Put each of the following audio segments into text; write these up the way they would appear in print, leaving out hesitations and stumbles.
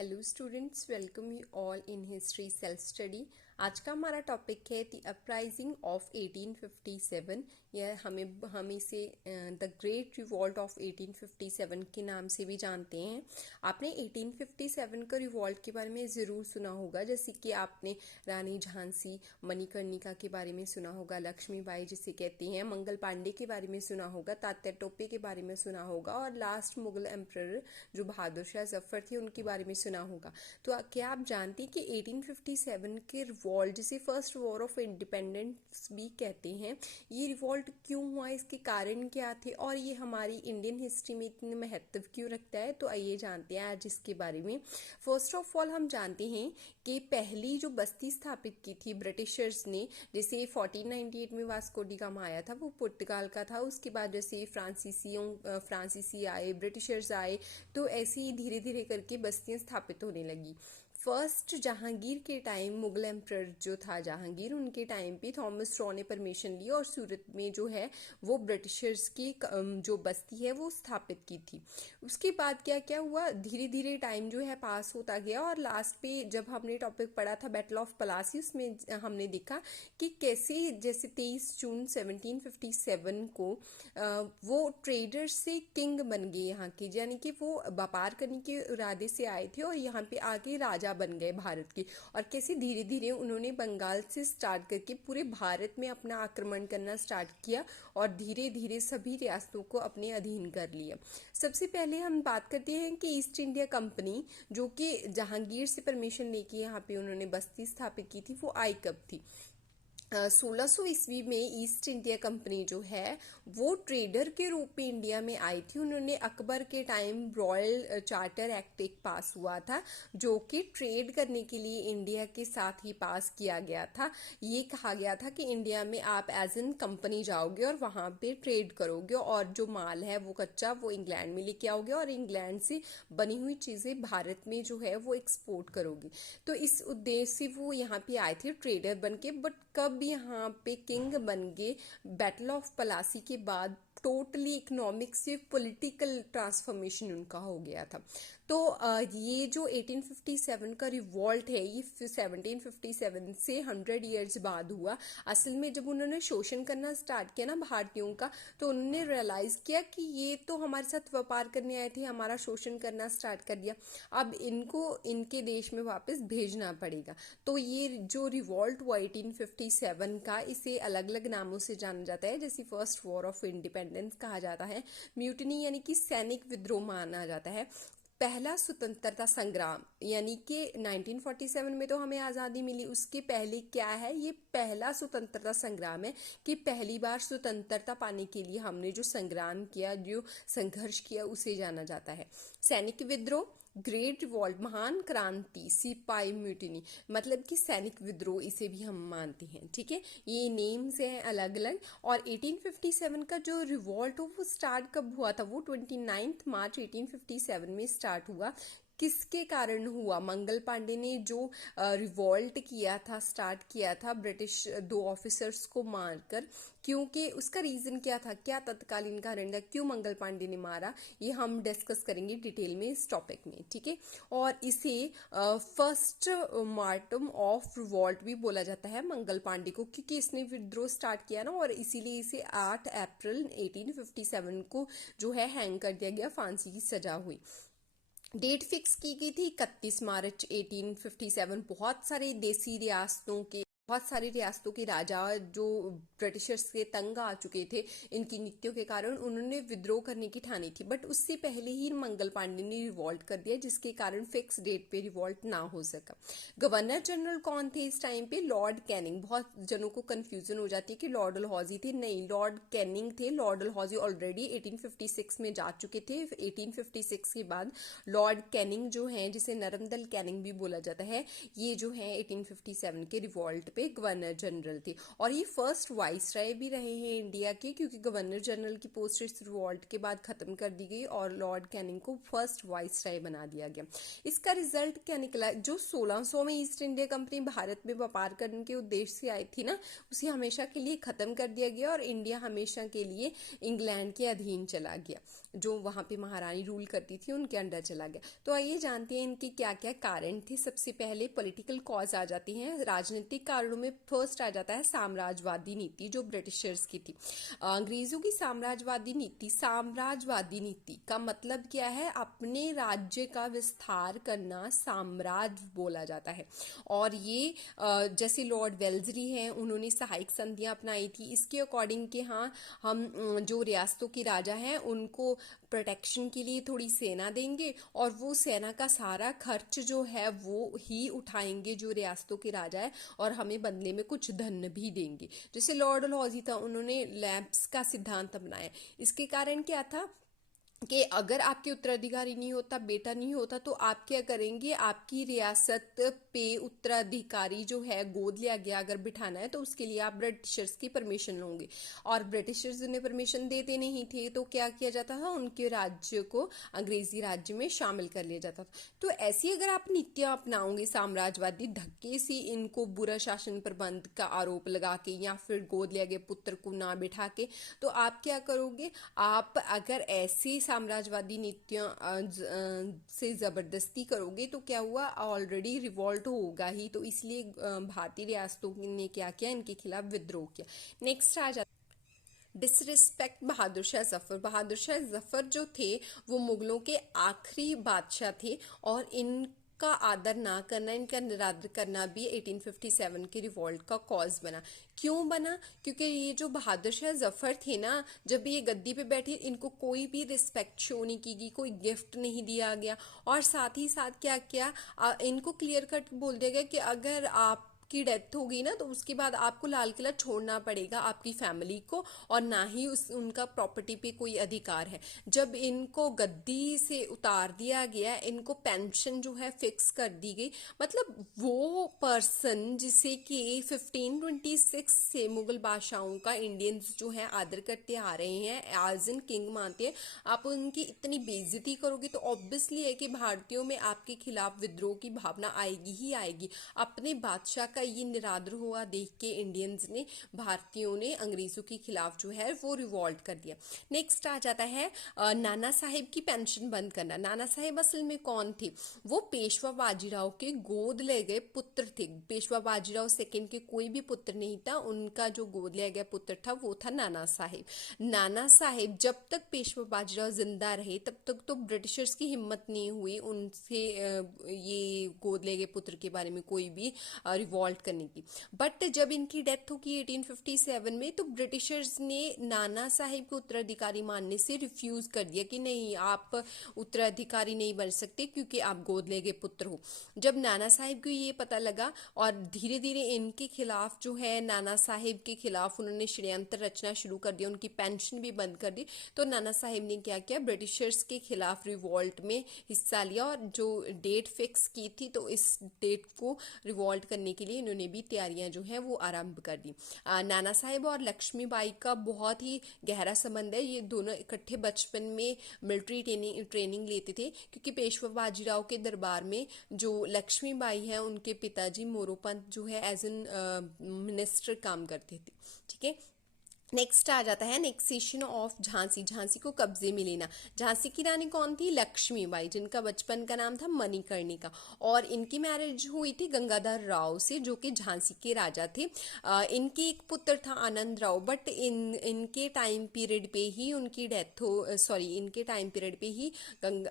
Hello students, welcome you all in history self study. आज का हमारा टॉपिक है द अपराइजिंग ऑफ 1857। यह हम इसे द ग्रेट रिवॉल्ट ऑफ 1857 के नाम से भी जानते हैं। आपने 1857 का रिवॉल्ट के बारे में ज़रूर सुना होगा, जैसे कि आपने रानी झांसी, मणिकर्णिका के बारे में सुना होगा, लक्ष्मीबाई जिसे कहते हैं, मंगल पांडे के बारे में सुना होगा, तात्या टोपे के बारे में सुना होगा, और लास्ट मुगल एम्परर जो बहादुर शाह जफर थे उनके बारे में सुना होगा। तो क्या आप जानते हैं कि 1857 के रिवॉल्ट, जिसे फर्स्ट वॉर ऑफ इंडिपेंडेंस भी कहते हैं, ये रिवॉल्ट क्यों हुआ, इसके कारण क्या थे और ये हमारी इंडियन हिस्ट्री में इतने महत्व क्यों रखता है, तो आइए जानते हैं आज इसके बारे में। फर्स्ट ऑफ ऑल हम जानते हैं कि पहली जो बस्ती स्थापित की थी ब्रिटिशर्स ने, जैसे 1498 में वास्को डी गामा आया था, वो पुर्तगाल का था। उसके बाद जैसे फ्रांसीसी आए, ब्रिटिशर्स आए, तो ऐसे ही धीरे धीरे करके बस्तियां स्थापित होने लगी। फर्स्ट जहांगीर के टाइम, मुगल एम्परर जो था जहांगीर, उनके टाइम पे थॉमस रॉ ने परमिशन ली और सूरत में जो है वो ब्रिटिशर्स की जो बस्ती है वो स्थापित की थी। उसके बाद क्या क्या हुआ, धीरे धीरे टाइम जो है पास होता गया और लास्ट पे जब हमने टॉपिक पढ़ा था बैटल ऑफ पलासी, उसमें हमने देखा कि कैसे जैसे 23 जून 1757 को वो ट्रेडर से किंग बन गए यहाँ के, यानी कि वो व्यापार करने के इरादे से आए थे और यहाँ पे आके राजा बन गए भारत के। और कैसे धीरे धीरे उन्होंने बंगाल से स्टार्ट करके पूरे भारत में अपना आक्रमण करना स्टार्ट किया और धीरे धीरे सभी रियासतों को अपने अधीन कर लिया। सबसे पहले हम बात करते हैं कि ईस्ट इंडिया कंपनी, जो कि जहांगीर से परमिशन लेके यहाँ पे उन्होंने बस्ती स्थापित की थी, वो आई कब थी? 1600 ईस्वी में ईस्ट इंडिया कंपनी जो है वो ट्रेडर के रूप में इंडिया में आई थी। उन्होंने अकबर के टाइम रॉयल चार्टर एक्ट एक पास हुआ था, जो कि ट्रेड करने के लिए इंडिया के साथ ही पास किया गया था। ये कहा गया था कि इंडिया में आप एज एन कंपनी जाओगे और वहाँ पे ट्रेड करोगे और जो माल है वो कच्चा वो इंग्लैंड में लेके आओगे और इंग्लैंड से बनी हुई चीज़ें भारत में जो है वो एक्सपोर्ट करोगे। तो इस उद्देश्य से वो यहाँ पे आए थे ट्रेडर बन के। बट कब यहाँ पे किंग बन गए? बैटल ऑफ पलासी के बाद टोटली इकोनॉमिक से पॉलिटिकल ट्रांसफॉर्मेशन उनका हो गया था। तो ये जो 1857 का रिवॉल्ट है, ये 1757 से 100 ईयर्स बाद हुआ। असल में जब उन्होंने शोषण करना स्टार्ट किया ना भारतीयों का, तो उन्होंने रियलाइज किया कि ये तो हमारे साथ व्यापार करने आए थे, हमारा शोषण करना स्टार्ट कर दिया, अब इनको इनके देश में वापस भेजना पड़ेगा। तो ये जो रिवॉल्ट हुआ 1857 का, इसे अलग अलग नामों से जाना जाता है, जैसे फर्स्ट वॉर ऑफ इंडिपेंडेंस कहा जाता है, म्यूटिनी यानी कि सैनिक विद्रोह माना जाता है, पहला स्वतंत्रता संग्राम यानी कि 1947 में तो हमें आज़ादी मिली, उसके पहले क्या है, ये पहला स्वतंत्रता संग्राम है कि पहली बार स्वतंत्रता पाने के लिए हमने जो संग्राम किया, जो संघर्ष किया, उसे जाना जाता है। सैनिक विद्रोह, ग्रेट रिवॉल्ट, महान क्रांति, सिपाही म्यूटिनी, मतलब कि सैनिक विद्रोह, इसे भी हम मानते हैं। ठीक है, ये नेम्स हैं अलग अलग। और 1857 का जो रिवॉल्ट हो वो स्टार्ट कब हुआ था? वो 29 मार्च 1857 में स्टार्ट हुआ। किसके कारण हुआ? मंगल पांडे ने जो रिवॉल्ट किया था, स्टार्ट किया था ब्रिटिश 2 ऑफिसर्स को मारकर, क्योंकि उसका रीजन क्या था, क्या तत्कालीन कारण था, क्यों मंगल पांडे ने मारा, ये हम डिस्कस करेंगे डिटेल में इस टॉपिक में। ठीक है, और इसे फर्स्ट मार्टम ऑफ रिवॉल्ट भी बोला जाता है मंगल पांडे को, क्योंकि इसने विद्रोह स्टार्ट किया ना, और इसीलिए इसे 8 अप्रैल 1857 को जो है हैंग कर दिया गया, फांसी की सजा हुई। डेट फिक्स की गई थी 31 मार्च 1857। बहुत सारी रियासतों के राजा जो ब्रिटिशर्स से तंग आ चुके थे इनकी नीतियों के कारण, उन्होंने विद्रोह करने की ठानी थी। बट उससे पहले ही मंगल पांडे ने रिवॉल्ट कर दिया, जिसके कारण फिक्स डेट पे रिवॉल्ट ना हो सका। गवर्नर जनरल कौन थे इस टाइम पे? Lord Canning. बहुत जनों को कंफ्यूजन हो जाती है कि लॉर्ड डलहौजी थे, नहीं, लॉर्ड कैनिंग थे। लॉर्ड डलहौजी ऑलरेडी 1856 में जा चुके थे। 1856 के बाद लॉर्ड कैनिंग जो हैं, जिसे नरमदल कैनिंग भी बोला जाता है, ये जो है 1857 के रिवॉल्ट पे गवर्नर जनरल थे, और ये फर्स्ट वाइस राय भी रहे हैं इंडिया के, क्योंकि गवर्नर जनरल की पोस्ट इस रिवॉल्ट के बाद खत्म कर दी गई और लॉर्ड कैनिंग को फर्स्ट वाइस राय बना दिया गया। इसका रिजल्ट क्या निकला? जो 1600 में ईस्ट इंडिया कंपनी भारत में व्यापार करने के उद्देश्य से आई थी ना, उसे हमेशा के लिए खत्म कर दिया गया और इंडिया हमेशा के लिए इंग्लैंड के अधीन चला गया। जो वहां पे महारानी रूल करती थी उनके अंडर चला गया। तो आइए जानते हैं इनके क्या क्या कारण थे। सबसे पहले पॉलिटिकल कॉज आ जाती हैं। राजनीतिक कारणों में फर्स्ट आ जाता है साम्राज्यवादी नीति, जो ब्रिटिशर्स की थी। अंग्रेजों की साम्राज्यवादी नीति का मतलब क्या है? अपने राज्य का विस्तार करना साम्राज्य बोला जाता है। और ये जैसे लॉर्ड वेल्सली हैं, उन्होंने सहायक संधियां अपनाई थी। इसके अकॉर्डिंग कि हाँ, हम जो रियासतों के राजा हैं उनको प्रोटेक्शन के लिए थोड़ी सेना देंगे और वो सेना का सारा खर्च जो है वो ही उठाएंगे जो रियासतों के राजा है, और हमें बदले में कुछ धन भी देंगे। जैसे लॉर्ड डलहौजी था, उन्होंने लैंप्स का सिद्धांत अपनाया। इसके कारण क्या था कि अगर आपके उत्तराधिकारी नहीं होता, बेटा नहीं होता, तो आप क्या करेंगे? आपकी रियासत पे उत्तराधिकारी जो है गोद लिया गया अगर बिठाना है तो उसके लिए आप ब्रिटिशर्स की परमिशन लोगे, और ब्रिटिशर्स ने परमिशन देते नहीं थे तो क्या किया जाता था? उनके राज्य को अंग्रेजी राज्य में शामिल कर लिया जाता था। तो ऐसी अगर आप नीतियां अपनाओगे साम्राज्यवादी, धक्के से इनको बुरा शासन प्रबंध का आरोप लगा के या फिर गोद लिया गया पुत्र को ना बिठा के, तो आप क्या करोगे? आप अगर ऐसी साम्राज्यवादी नीतियां से जबरदस्ती करोगे तो क्या हुआ? ऑलरेडी रिवॉल्ट होगा ही। तो इसलिए भारतीय रियासतों ने क्या किया? इनके खिलाफ विद्रोह किया। नेक्स्ट आ जाता डिसरिस्पेक्ट बहादुर शाह जफर। बहादुर शाह जफर जो थे वो मुगलों के आखिरी बादशाह थे, और इनका आदर ना करना, इनका निरादर करना भी 1857 के रिवॉल्ट का कॉज बना। क्यों बना? क्योंकि ये जो बहादुर शाह जफर थे ना, जब ये गद्दी पे बैठे, इनको कोई भी रिस्पेक्ट शो नहीं की गई, कोई गिफ्ट नहीं दिया गया, और साथ ही साथ क्या किया? इनको क्लियर कट बोल दिया गया कि अगर आप की डेथ होगी ना तो उसके बाद आपको लाल किला छोड़ना पड़ेगा आपकी फैमिली को, और ना ही उनका प्रॉपर्टी पे कोई अधिकार है। जब इनको गद्दी से उतार दिया गया, इनको पेंशन जो है फिक्स कर दी गई। मतलब वो पर्सन जिसे कि 1526 से मुगल बादशाहों का इंडियंस जो है आदर करते आ रहे हैं, एज एन किंग मानते हैं, आप उनकी इतनी बेइज्जती करोगे तो ऑब्वियसली है कि भारतीयों में आपके खिलाफ विद्रोह की भावना आएगी ही आएगी। अपने बादशाह का ये निरादर हुआ देख के इंडियंस ने, भारतीयों ने अंग्रेजों के खिलाफ जो है वो रिवॉल्ट कर दिया। नेक्स्ट आ जाता है नाना साहिब की पेंशन बंद करना। नाना साहिब असल में कौन थे? वो पेशवा बाजीराव के गोद ले गए पुत्र थे। पेशवा बाजीराव सेकंड के कोई भी पुत्र नहीं था, उनका जो गोद लिया गया पुत्र था वो था नाना साहिब। नाना साहिब जब तक पेशवा बाजीराव जिंदा रहे तब तक तो ब्रिटिशर्स की हिम्मत नहीं हुई उनसे ये गोद ले गए पुत्र के बारे में कोई भी रिवॉल्ट करने की। बट जब इनकी डेथ होगी 1857 में, तो ब्रिटिशर्स ने नाना साहिब को उत्तराधिकारी मानने से रिफ्यूज कर दिया कि नहीं, आप उत्तराधिकारी नहीं बन सकते क्योंकि आप गोद ले गए पुत्र हो। जब नाना साहिब को ये पता लगा और धीरे धीरे इनके खिलाफ जो है, नाना साहिब के खिलाफ उन्होंने षड्यंत्र रचना शुरू कर दिया, उनकी पेंशन भी बंद कर दी। तो नाना साहिब ने क्या किया? ब्रिटिशर्स के खिलाफ रिवॉल्ट में हिस्सा लिया, और जो डेट फिक्स की थी तो इस डेट को रिवॉल्ट करने के लिए इन्होंने भी तैयारियां जो है वो आरंभ कर दी। नाना साहिब और लक्ष्मीबाई का बहुत ही गहरा संबंध है। ये दोनों इकट्ठे बचपन में मिलिट्री ट्रेनिंग लेते थे, क्योंकि पेशवा बाजीराव के दरबार में जो लक्ष्मीबाई है उनके पिताजी मोरोपंत जो है एज एन मिनिस्टर काम करते थे। ठीक है। नेक्स्ट आ जाता है नेक्सेशन ऑफ झांसी। झांसी को कब्जे में लेना। झांसी की रानी कौन थी? लक्ष्मीबाई, जिनका बचपन का नाम था मणिकर्णिका, और इनकी मैरिज हुई थी गंगाधर राव से जो कि झांसी के राजा थे। इनके एक पुत्र था आनंद राव, बट इनके टाइम पीरियड पे ही उनकी डेथ इनके टाइम पीरियड पे ही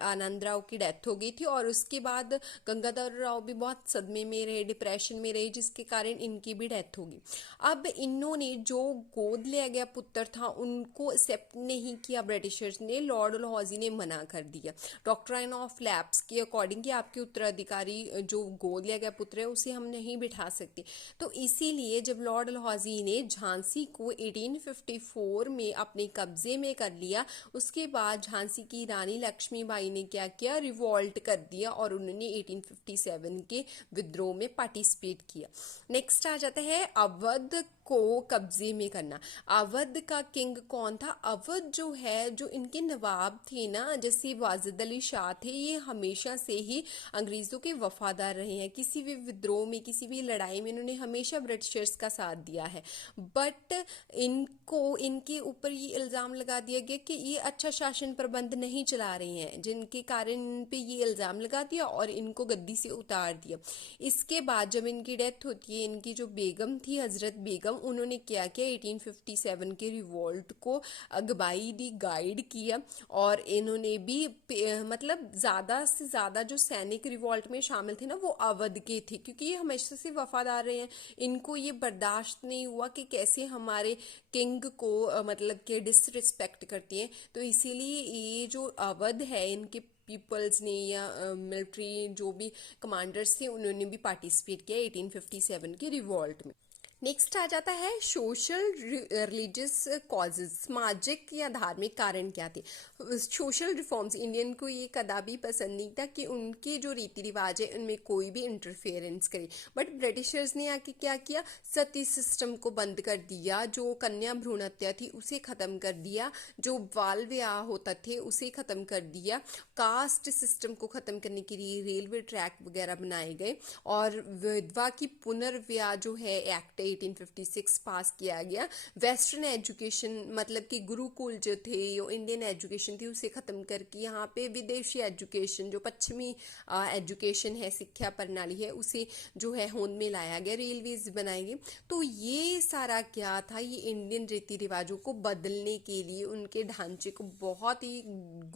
आनंद राव की डेथ हो गई थी, और उसके बाद गंगाधर राव भी बहुत सदमे में रहे, डिप्रेशन में रहे, जिसके कारण इनकी भी डेथ होगी। अब इन्होंने जो गोद लिया गया पुत्र था उनको एक्सेप्ट नहीं किया ब्रिटिशर्स ने, लॉर्ड डलहौजी ने मना कर दिया। डॉक्ट्राइन ऑफ लैप्स के अकॉर्डिंग कि आपके उत्तराधिकारी जो गोद लिया गया पुत्र है उसे हम नहीं बिठा सकते। तो इसीलिए जब लॉर्ड डलहौजी ने झांसी को 1854 में अपने कब्जे में कर लिया, उसके बाद झांसी की रानी लक्ष्मीबाई ने क्या किया, रिवॉल्ट कर दिया और उन्होंने 1857 के विद्रोह में पार्टिसिपेट किया। नेक्स्ट आ जाता है अवध को कब्जे में करना। अवध का किंग कौन था? अवध जो है, जो इनके नवाब थे ना, जैसे वाजिद अली शाह थे, ये हमेशा से ही अंग्रेजों के वफादार रहे हैं। किसी भी विद्रोह में, किसी भी लड़ाई में इन्होंने हमेशा ब्रिटिशर्स का साथ दिया है। बट इनको, इनके ऊपर ये इल्ज़ाम लगा दिया गया कि ये अच्छा शासन प्रबंध नहीं चला रहे हैं, जिनके कारण इन पे ये इल्ज़ाम लगा दिया और इनको गद्दी से उतार दिया। इसके बाद जब इनकी डेथ होती है, इनकी जो बेगम थी हजरत बेगम, उन्होंने क्या किया, 1857 के रिवॉल्ट को अगवाई दी, गाइड किया और इन्होंने भी मतलब ज़्यादा से ज़्यादा जो सैनिक रिवॉल्ट में शामिल थे ना वो अवध के थे, क्योंकि ये हमेशा से वफादार रहे हैं। इनको ये बर्दाश्त नहीं हुआ कि कैसे हमारे किंग को मतलब कि डिसरिस्पेक्ट करती हैं। तो इसीलिए ये जो अवध है, इनके पीपल्स ने या मिलिट्री जो भी कमांडर्स थे उन्होंने भी पार्टिसिपेट किया 1857 के रिवॉल्ट में। नेक्स्ट आ जाता है सोशल रिलीजियस कॉजेज, सामाजिक या धार्मिक कारण क्या थे। सोशल रिफॉर्म्स, इंडियन को ये कदापि पसंद नहीं था कि उनके जो रीति रिवाज है उनमें कोई भी इंटरफेरेंस करे। बट ब्रिटिशर्स ने आके क्या किया, सती सिस्टम को बंद कर दिया, जो कन्या भ्रूण हत्या थी उसे ख़त्म कर दिया, जो बाल विवाह होता थे उसे ख़त्म कर दिया, कास्ट सिस्टम को ख़त्म करने के लिए रेलवे ट्रैक वगैरह बनाए गए और विधवा की पुनर्विवाह जो है एक्ट 1856 पास किया गया। वेस्टर्न एजुकेशन मतलब कि गुरुकुल जो थे, जो इंडियन एजुकेशन थी उसे ख़त्म करके यहाँ पे विदेशी एजुकेशन, जो पश्चिमी एजुकेशन है, शिक्षा प्रणाली है, उसे जो है होंद में लाया गया, रेलवेज बनाए गए। तो ये सारा क्या था, ये इंडियन रीति रिवाजों को बदलने के लिए उनके ढांचे को बहुत ही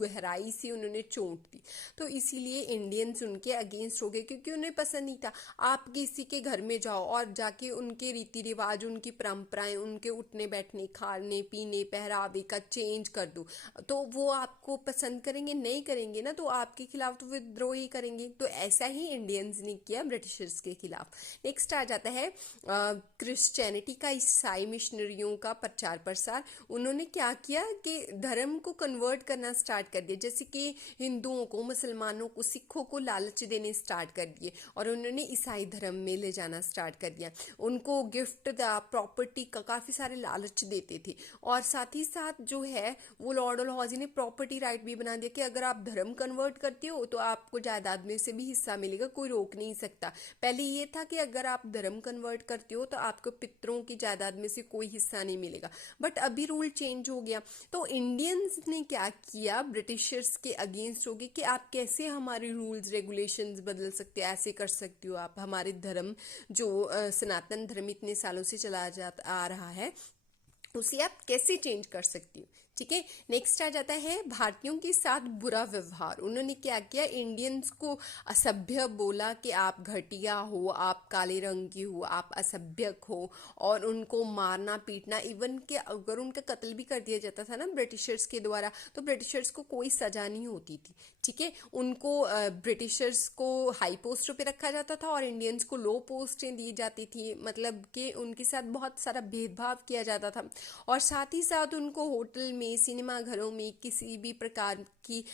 गहराई से उन्होंने चोट दी। तो इसीलिए इंडियंस उनके अगेंस्ट हो गए, क्योंकि उन्हें पसंद नहीं था। आप किसी के घर में जाओ और जाके उनके रीति रिवाज, उनकी परंपराएं, उनके उठने बैठने, खाने पीने, पहरावे का चेंज कर दो, तो वो आपको पसंद करेंगे? नहीं करेंगे ना, तो आपके खिलाफ तो विद्रोह ही करेंगे। तो ऐसा ही इंडियंस ने किया ब्रिटिशर्स के खिलाफ। नेक्स्ट आ जाता है क्रिश्चियनिटी का, ईसाई मिशनरियों का प्रचार प्रसार। उन्होंने क्या किया कि धर्म को कन्वर्ट करना स्टार्ट कर दिया, जैसे कि हिंदुओं को, मुसलमानों को, सिखों को लालच देने स्टार्ट कर दिए और उन्होंने ईसाई धर्म में ले जाना स्टार्ट कर दिया। उनको गिफ्ट, प्रॉपर्टी का काफ़ी सारे लालच देते थे और साथ ही साथ जो है वो लॉर्ड डलहौजी ने प्रॉपर्टी राइट भी बना दिया कि अगर आप धर्म कन्वर्ट करते हो तो आपको जायदाद में से भी हिस्सा मिलेगा, कोई रोक नहीं सकता। पहले ये था कि अगर आप धर्म कन्वर्ट करते हो तो आपको पितरों की जायदाद में से कोई हिस्सा नहीं मिलेगा, बट अभी रूल चेंज हो गया। तो इंडियंस ने क्या किया, ब्रिटिशर्स के अगेंस्ट हो गए कि आप कैसे हमारे रूल्स रेगुलेशंस बदल सकते हो, ऐसे कर सकते हो आप, हमारे धर्म जो सनातन धर्म इतने सालों से चला जाता आ रहा है उसे आप कैसे चेंज कर सकती हो। ठीक है, नेक्स्ट आ जाता है भारतीयों के साथ बुरा व्यवहार। उन्होंने क्या किया, इंडियंस को असभ्य बोला कि आप घटिया हो, आप काले रंग की हो, आप असभ्यक हो, और उनको मारना पीटना, इवन कि अगर उनका कत्ल भी कर दिया जाता था ना ब्रिटिशर्स के द्वारा तो ब्रिटिशर्स को कोई सजा नहीं होती थी। ठीक है, उनको ब्रिटिशर्स को हाई पोस्ट पे रखा जाता था और इंडियंस को लो पोस्टें दी जाती थी, मतलब कि उनके साथ बहुत सारा भेदभाव किया जाता था। और साथ ही साथ उनको होटल में, सिनेमा घरों में किसी भी प्रकार की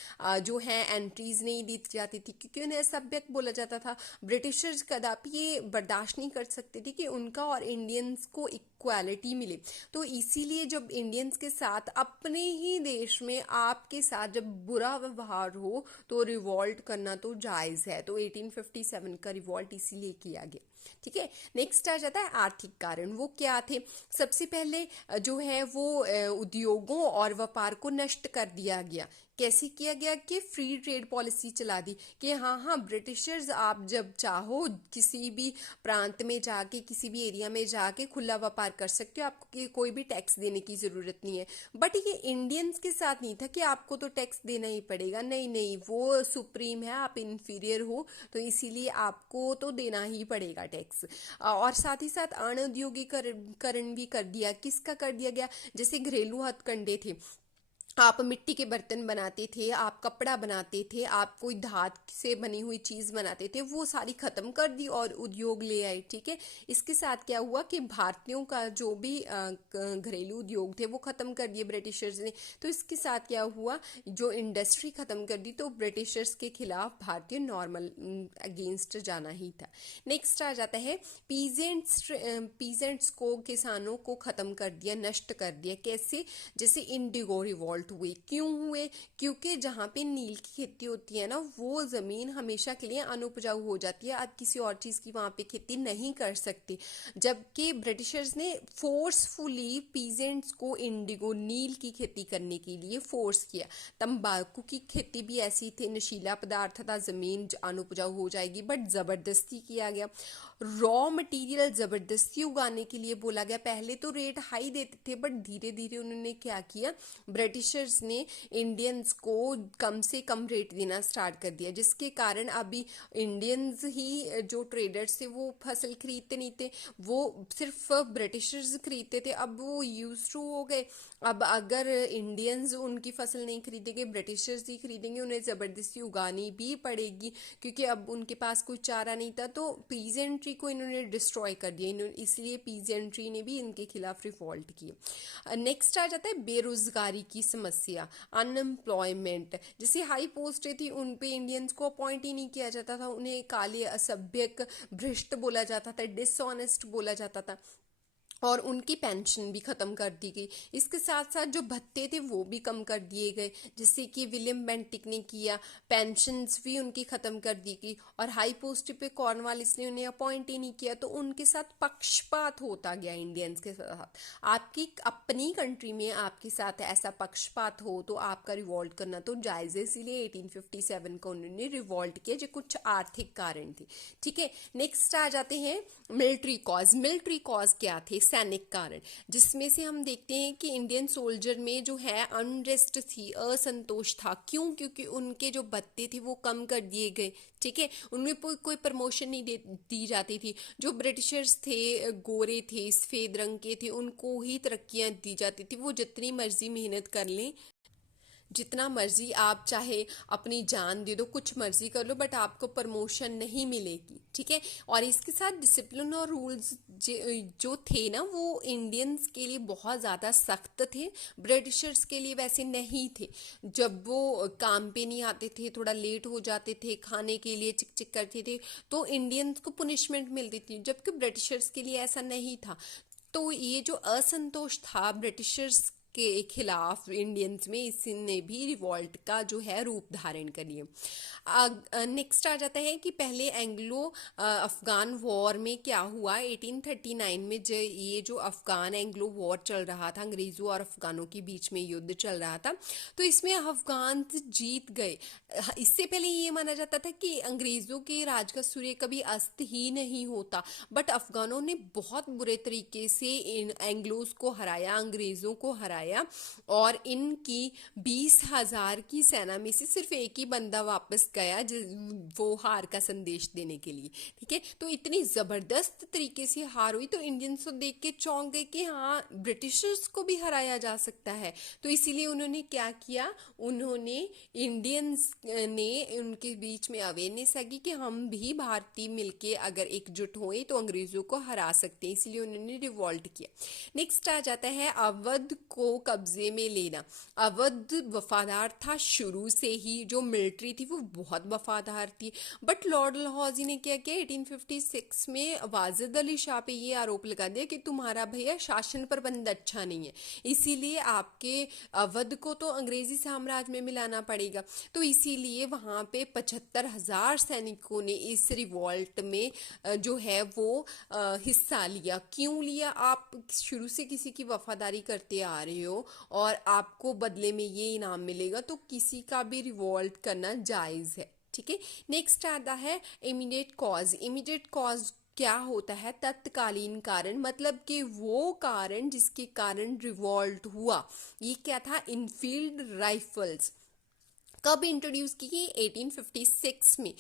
जो है एंट्रीज नहीं दी जाती थी, क्योंकि उन्हें असभ्यक बोला जाता था। ब्रिटिशर्स कदापि ये बर्दाश्त नहीं कर सकते थे कि उनका और इंडियंस को इक्वालिटी मिले। तो इसीलिए जब इंडियंस के साथ, अपने ही देश में आपके साथ जब बुरा व्यवहार हो तो रिवॉल्ट करना तो जायज़ है। तो 1857 का रिवॉल्ट इसीलिए किया गया। ठीक है, नेक्स्ट आ जाता है आर्थिक कारण। वो क्या थे, सबसे पहले जो है वो उद्योगों और व्यापार को नष्ट कर दिया गया। कैसे किया गया कि फ्री ट्रेड पॉलिसी चला दी कि हाँ हाँ ब्रिटिशर्स आप जब चाहो किसी भी प्रांत में जाके किसी भी एरिया में जाके खुला व्यापार कर सकते हो, आपको कोई भी टैक्स देने की ज़रूरत नहीं है। बट ये इंडियंस के साथ नहीं था कि आपको तो टैक्स देना ही पड़ेगा, नहीं नहीं, वो सुप्रीम है, आप इन्फीरियर हो तो इसीलिए आपको तो देना ही पड़ेगा टैक्स। और साथ ही साथ अणौद्योगिकरण भी कर दिया। किसका कर दिया गया? जैसे घरेलू हथकंडे थे, आप मिट्टी के बर्तन बनाते थे, आप कपड़ा बनाते थे, आप कोई धातु से बनी हुई चीज़ बनाते थे, वो सारी ख़त्म कर दी और उद्योग ले आए। ठीक है, इसके साथ क्या हुआ कि भारतीयों का जो भी घरेलू उद्योग थे वो ख़त्म कर दिए ब्रिटिशर्स ने। तो इसके साथ क्या हुआ, जो इंडस्ट्री ख़त्म कर दी, तो ब्रिटिशर्स के खिलाफ भारतीय नॉर्मल अगेंस्ट जाना ही था। नेक्स्ट आ जाता है पीजेंट्स को, किसानों को ख़त्म कर दिया, नष्ट कर दिया। कैसे? जैसे इंडिगो रिवॉल्ट हुए। क्यों हुए? क्योंकि जहाँ पे नील की खेती होती है ना, वो ज़मीन हमेशा के लिए अनउपजाऊ हो जाती है, आप किसी और चीज़ की वहाँ पे खेती नहीं कर सकते। जबकि ब्रिटिशर्स ने फोर्सफुली पीजेंट्स को इंडिगो, नील की खेती करने के लिए फोर्स किया। तंबाकू की खेती भी ऐसी थी, नशीला पदार्थ था, ज़मीन अनउपजाऊ हो जाएगी, बट ज़बरदस्ती किया गया। रॉ मटेरियल ज़बरदस्ती उगाने के लिए बोला गया। पहले तो रेट हाई देते थे, बट धीरे धीरे उन्होंने क्या किया, ब्रिटिशर्स ने इंडियंस को कम से कम रेट देना स्टार्ट कर दिया, जिसके कारण अभी इंडियंस ही जो ट्रेडर्स थे वो फसल खरीदते नहीं थे, वो सिर्फ ब्रिटिशर्स खरीदते थे। अब वो यूज टू हो गए। अब अगर इंडियंस उनकी फसल नहीं खरीदेंगे, ब्रिटिशर्स ही खरीदेंगे, उन्हें ज़बरदस्ती उगानी भी पड़ेगी क्योंकि अब उनके पास कोई चारा नहीं था। तो पीजेंट्री को इन्होंने डिस्ट्रॉय कर दिया, इसलिए पीजेंट्री ने भी इनके खिलाफ रिवॉल्ट किए। नेक्स्ट आ जाता है बेरोजगारी की समस्या, अनएम्प्लॉयमेंट। जैसे हाई पोस्टें थी उन पे इंडियंस को अपॉइंट ही नहीं किया जाता था, उन्हें काले, असभ्यक, भ्रष्ट बोला जाता था, डिसऑनेस्ट बोला जाता था, और उनकी पेंशन भी ख़त्म कर दी गई। इसके साथ साथ जो भत्ते थे वो भी कम कर दिए गए, जिससे कि विलियम बेंटिक ने किया, पेंशन्स भी उनकी ख़त्म कर दी गई। और हाई पोस्ट पे कॉर्नवालिस ने उन्हें अपॉइंट ही नहीं किया, तो उनके साथ पक्षपात होता गया इंडियंस के साथ। आपकी अपनी कंट्री में आपके साथ ऐसा पक्षपात हो तो आपका रिवॉल्ट करना तो जायज़ है, इसीलिए 1857 को उन्होंने रिवॉल्ट किया, जो कुछ आर्थिक कारण थे। ठीक है, नेक्स्ट आ जाते हैं मिलिट्री कॉज। मिलिट्री कॉज क्या थे? सैनिक कारण, जिसमें से हम देखते हैं कि इंडियन सोल्जर में जो है अनरेस्ट थी, असंतोष था। क्यों? क्योंकि उनके जो भत्ते थे वो कम कर दिए गए। ठीक है, उनमें कोई प्रमोशन नहीं दी जाती थी। जो ब्रिटिशर्स थे, गोरे थे, सफ़ेद रंग के थे, उनको ही तरक्कियां दी जाती थी। वो जितनी मर्जी मेहनत कर लें, जितना मर्जी आप चाहे अपनी जान दे दो, कुछ मर्जी कर लो, बट आपको प्रमोशन नहीं मिलेगी। ठीक है, और इसके साथ डिसिप्लिन और रूल्स जो थे ना, वो इंडियंस के लिए बहुत ज़्यादा सख्त थे, ब्रिटिशर्स के लिए वैसे नहीं थे। जब वो काम पे नहीं आते थे, थोड़ा लेट हो जाते थे, खाने के लिए चिक चिक करते थे, तो इंडियंस को पुनिशमेंट मिलती थी, जबकि ब्रिटिशर्स के लिए ऐसा नहीं था। तो ये जो असंतोष था ब्रिटिशर्स के खिलाफ इंडियंस में, इसने भी रिवॉल्ट का जो है रूप धारण कर लिया। नेक्स्ट आ जाता है कि पहले एंग्लो अफगान वॉर में क्या हुआ। 1839 में ये जो अफगान एंग्लो वॉर चल रहा था, अंग्रेजों और अफगानों के बीच में युद्ध चल रहा था, तो इसमें अफगान जीत गए। इससे पहले ये माना जाता था कि अंग्रेजों के राज का सूर्य कभी अस्त ही नहीं होता, बट अफगानों ने बहुत बुरे तरीके से इन एंग्लोज को हराया, अंग्रेजों को हराया, और इनकी 20,000 की सेना में से सिर्फ एक ही बंदा वापस गया, वो हार का संदेश देने के लिए। ठीक है, तो इतनी जबरदस्त तरीके से हार हुई, तो इंडियंस को देख के चौंक गए कि हाँ, ब्रिटिशर्स को भी हराया जा सकता है। तो इसीलिए उन्होंने क्या किया, उन्होंने इंडियंस ने उनके बीच में अवेयरनेस आ गई कि हम भी भारतीय मिलके अगर एकजुट हुए तो अंग्रेजों को हरा सकते हैं, इसलिए उन्होंने रिवॉल्ट किया। नेक्स्ट आ जाता है अवध को कब्जे में लेना। अवध वफादार था शुरू से ही, जो मिलिट्री थी वो बहुत वफादार थी, बट लॉर्ड डलहौजी ने क्या किया, 1856 में वाजिद अली शाह पे ये आरोप लगा दिया कि तुम्हारा भैया शासन प्रबंध अच्छा नहीं है, इसीलिए आपके अवध को तो अंग्रेजी साम्राज्य में मिलाना पड़ेगा। तो इसीलिए वहाँ पे 75,000 सैनिकों ने इस रिवॉल्ट में जो है वो हिस्सा लिया। क्यों लिया? आप शुरू से किसी की वफादारी करते आ रहे रहे हो और आपको बदले में ये इनाम मिलेगा, तो किसी का भी रिवॉल्ट करना जायज़ है। ठीक है। नेक्स्ट आता है इमीडिएट कॉज। इमीडिएट कॉज क्या होता है? तत्कालीन कारण, मतलब कि वो कारण जिसके कारण रिवॉल्ट हुआ। ये क्या था? इनफील्ड राइफल्स कब इंट्रोड्यूस की गई? 1856 में।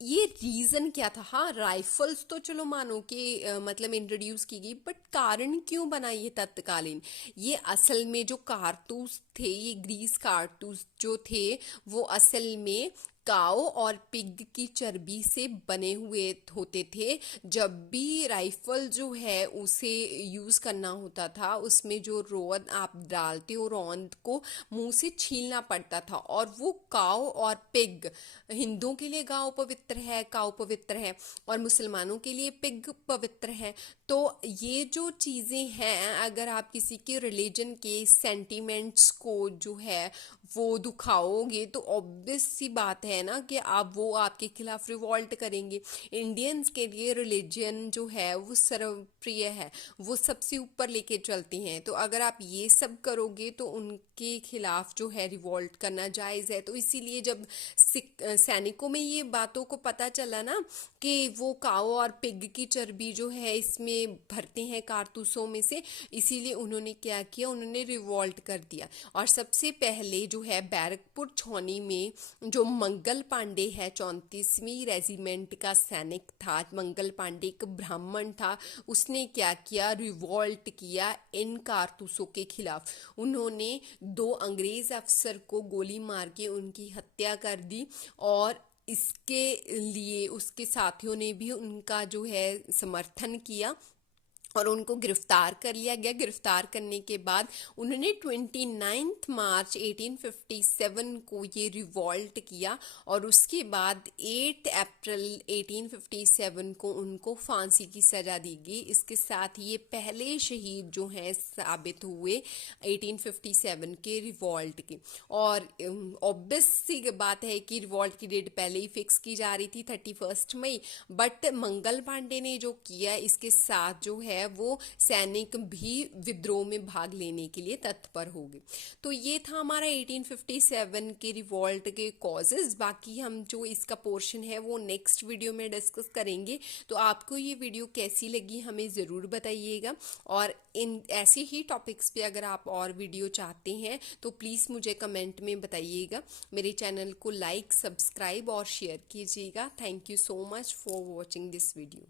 ये रीजन क्या था? हाँ, राइफल्स तो चलो मानो कि मतलब इंट्रोड्यूस की गई, बट कारण क्यों बना ये तत्कालीन? ये असल में जो कारतूस थे, ये ग्रीस कारतूस जो थे, वो असल में काऊ और पिग की चर्बी से बने हुए होते थे। जब भी राइफल जो है उसे यूज करना होता था, उसमें जो रोंद आप डालते हो, रोंद को मुंह से छीलना पड़ता था। और वो काऊ और पिग, हिंदुओं के लिए गाय पवित्र है, काऊ पवित्र है, और मुसलमानों के लिए पिग पवित्र है। तो ये जो चीज़ें हैं, अगर आप किसी के रिलीजन के सेंटिमेंट्स को जो है वो दुखाओगे, तो ऑब्वियस सी बात है ना कि आप वो आपके खिलाफ रिवॉल्ट करेंगे। इंडियंस के लिए रिलीजन जो है वो सर्वप्रिय है, वो सबसे ऊपर लेके चलती हैं। तो अगर आप ये सब करोगे तो उनके खिलाफ जो है रिवॉल्ट करना जायज़ है। तो इसीलिए जब सैनिकों में ये बातों को पता चला ना कि वो काऊ और पिग की चर्बी जो है इसमें भरते हैं कारतूसों में से, इसीलिए उन्होंने क्या किया? उन्होंने रिवॉल्ट कर दिया। और सबसे पहले जो है बैरकपुर छावनी में जो मंगल पांडे है, 34वीं रेजिमेंट का सैनिक था, मंगल पांडे एक ब्राह्मण था, उसने क्या किया? रिवॉल्ट किया इन कारतूसों के खिलाफ। उन्होंने 2 अंग्रेज अफसर को गोली मार के उनकी हत्या कर दी, और इसके लिए उसके साथियों ने भी उनका जो है समर्थन किया और उनको गिरफ्तार कर लिया गया। गिरफ्तार करने के बाद उन्होंने 29 मार्च 1857 को ये रिवॉल्ट किया, और उसके बाद 8 अप्रैल 1857 को उनको फांसी की सज़ा दी गई। इसके साथ ये पहले शहीद जो हैं साबित हुए 1857 के रिवॉल्ट के। और ऑब्वियस सी बात है कि रिवॉल्ट की डेट पहले ही फिक्स की जा रही थी, 31 मई, बट मंगल पांडे ने जो किया, इसके साथ जो है वो सैनिक भी विद्रोह में भाग लेने के लिए तत्पर हो गए। तो ये था हमारा 1857 के रिवॉल्ट के कॉजेज। बाकी हम जो इसका पोर्शन है वो नेक्स्ट वीडियो में डिस्कस करेंगे। तो आपको ये वीडियो कैसी लगी हमें ज़रूर बताइएगा, और इन ऐसे ही टॉपिक्स पे अगर आप और वीडियो चाहते हैं तो प्लीज़ मुझे कमेंट में बताइएगा। मेरे चैनल को लाइक, सब्सक्राइब और शेयर कीजिएगा। Thank you so much for watching this video.